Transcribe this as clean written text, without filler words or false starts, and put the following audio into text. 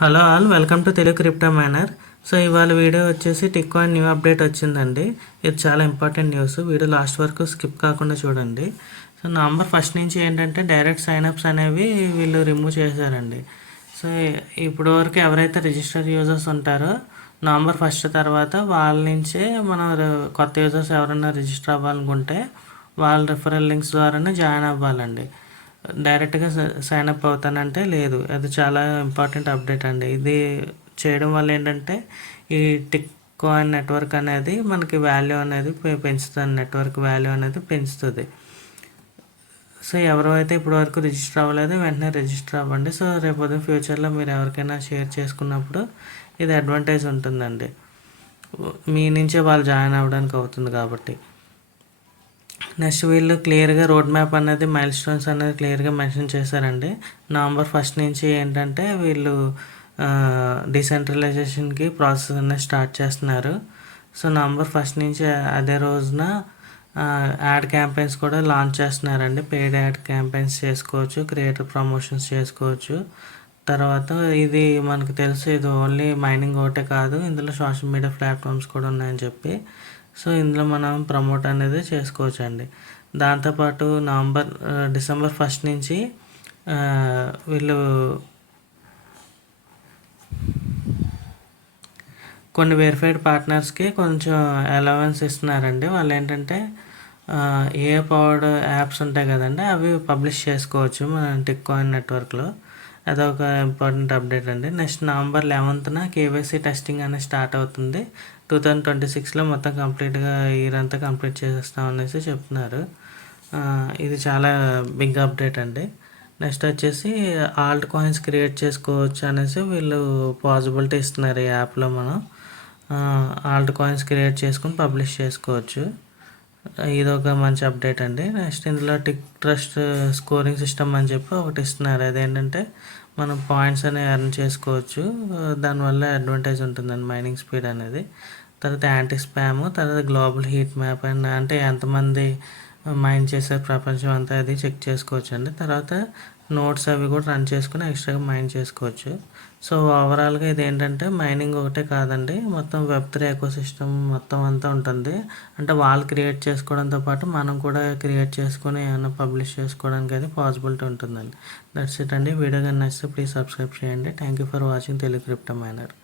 Hello all, welcome to Telugu crypto miner. So ఇవాళ video వచ్చేసి tick coin new update వచ్చిందండి. ఇది చాలా ఇంపార్టెంట్ న్యూస్. వీడియో లాస్ట్ వరకు స్కిప్ కాకుండా చూడండి. సో నవంబర్ ఫస్ట్ నుంచి ఏంటంటే డైరెక్ట్ సైన్అప్స్ అనేవి వీళ్ళు రిమూవ్ చేశారండి. సో ఇప్పుడు వరకు ఎవరైతే రిజిస్టర్ యూజర్స్ ఉంటారో నవంబర్ ఫస్ట్ తర్వాత వాళ్ళ నుంచే మనం కొత్త యూజర్స్ ఎవరైనా రిజిస్టర్ అవ్వాలనుకుంటే వాళ్ళ రిఫరల్ లింక్స్ ద్వారానే జాయిన్ అవ్వాలండి. డైరెక్ట్గా సైన్ అప్ అవుతానంటే లేదు. అది చాలా ఇంపార్టెంట్ అప్డేట్ అండి. ఇది చేయడం వల్ల ఏంటంటే ఈ టిక్ కాయిన్ నెట్వర్క్ అనేది మనకి వాల్యూ అనేది పెంచుతుంది. నెట్వర్క్ వాల్యూ అనేది పెంచుతుంది. సో ఎవరైతే ఇప్పటివరకు రిజిస్టర్ అవ్వలేదు వెంటనే రిజిస్టర్ అవ్వండి. సో రేపు ఫ్యూచర్లో మీరు ఎవరికైనా షేర్ చేసుకున్నప్పుడు ఇది అడ్వాంటేజ్ ఉంటుందండి. మీ నుంచే వాళ్ళు జాయిన్ అవ్వడానికి అవుతుంది కాబట్టి. నెక్స్ట్ వీళ్ళు క్లియర్గా రోడ్ మ్యాప్ అనేది మైల్ స్టోన్స్ అనేది క్లియర్గా మెన్షన్ చేశారండి. నవంబర్ ఫస్ట్ నుంచి ఏంటంటే వీళ్ళు డీసెంట్రలైజేషన్కి ప్రాసెస్ అనేది స్టార్ట్ చేస్తున్నారు. సో నవంబర్ ఫస్ట్ నుంచి అదే రోజున యాడ్ క్యాంపెయిన్స్ కూడా లాంచ్ చేస్తున్నారండి. పెయిడ్ యాడ్ క్యాంపెయిన్స్ చేసుకోవచ్చు, క్రియేటర్ ప్రమోషన్స్ చేసుకోవచ్చు. తర్వాత ఇది మనకు తెలుసు, ఇది ఓన్లీ మైనింగ్ ఒకటే కాదు, ఇందులో సోషల్ మీడియా ప్లాట్ఫామ్స్ కూడా ఉన్నాయని చెప్పి. సో ఇందులో మనం ప్రమోట్ అనేది చేసుకోవచ్చు అండి. దాంతోపాటు డిసెంబర్ ఫస్ట్ నుంచి వీళ్ళు కొన్ని వెరిఫైడ్ పార్ట్నర్స్కి కొంచెం అలవెన్స్ ఇస్తున్నారండి. వాళ్ళు ఏంటంటే ఏ పవర్డ్ యాప్స్ ఉంటాయి కదండి, అవి పబ్లిష్ చేసుకోవచ్చు మన టిక్ కాయిన్ నెట్వర్క్లో. అదొక ఇంపార్టెంట్ అప్డేట్ అండి. నెక్స్ట్ నవంబర్ 11న కేవైసీ టెస్టింగ్ అనేది స్టార్ట్ అవుతుంది. 2026లో మొత్తం కంప్లీట్గా ఇయర్ అంతా కంప్లీట్ చేసేస్తాం అనేసి చెప్తున్నారు. ఇది చాలా బిగ్ అప్డేట్ అండి. నెక్స్ట్ వచ్చేసి ఆల్ట్ కాయిన్స్ క్రియేట్ చేసుకోవచ్చు అనేసి వీళ్ళు పాసిబిలిటీ ఇస్తున్నారు. ఈ యాప్లో మనం ఆల్ట్ కాయిన్స్ క్రియేట్ చేసుకుని పబ్లిష్ చేసుకోవచ్చు. ఇదొక మంచి అప్డేట్ అండి. నెక్స్ట్ ఇందులో టిక్ ట్రస్ట్ స్కోరింగ్ సిస్టమ్ అని చెప్పి ఒకటి ఇస్తున్నారు. అదేంటంటే మనం పాయింట్స్ అనేవి ఎర్న్ చేసుకోవచ్చు. దానివల్ల అడ్వాంటేజ్ ఉంటుందండి మైనింగ్ స్పీడ్ అనేది. తర్వాత యాంటీ స్పామ్, తర్వాత గ్లోబల్ హీట్ మ్యాప్ అండ్ అంటే ఎంతమంది మైన్ చేసే ప్రపంచం అంతా అది చెక్ చేసుకోవచ్చు అండి. తర్వాత నోట్స్ అవి కూడా రన్ చేసుకుని ఎక్స్ట్రాగా మైన్ చేసుకోవచ్చు. సో ఓవరాల్గా ఇది ఏంటంటే మైనింగ్ ఒకటే కాదండి, మొత్తం వెబ్3 ఎకోసిస్టమ్ మొత్తం అంతా ఉంటుంది. అంటే వాళ్ళు క్రియేట్ చేసుకోవడంతో పాటు మనం కూడా క్రియేట్ చేసుకొని ఏమైనా పబ్లిష్ చేసుకోవడానికి అది పాసిబిలిటీ ఉంటుందండి. దట్స్ ఇట్ అండి. వీడియో కానీ నచ్చితే ప్లీజ్ సబ్స్క్రైబ్ చేయండి. Thank you for watching Telugu crypto minor.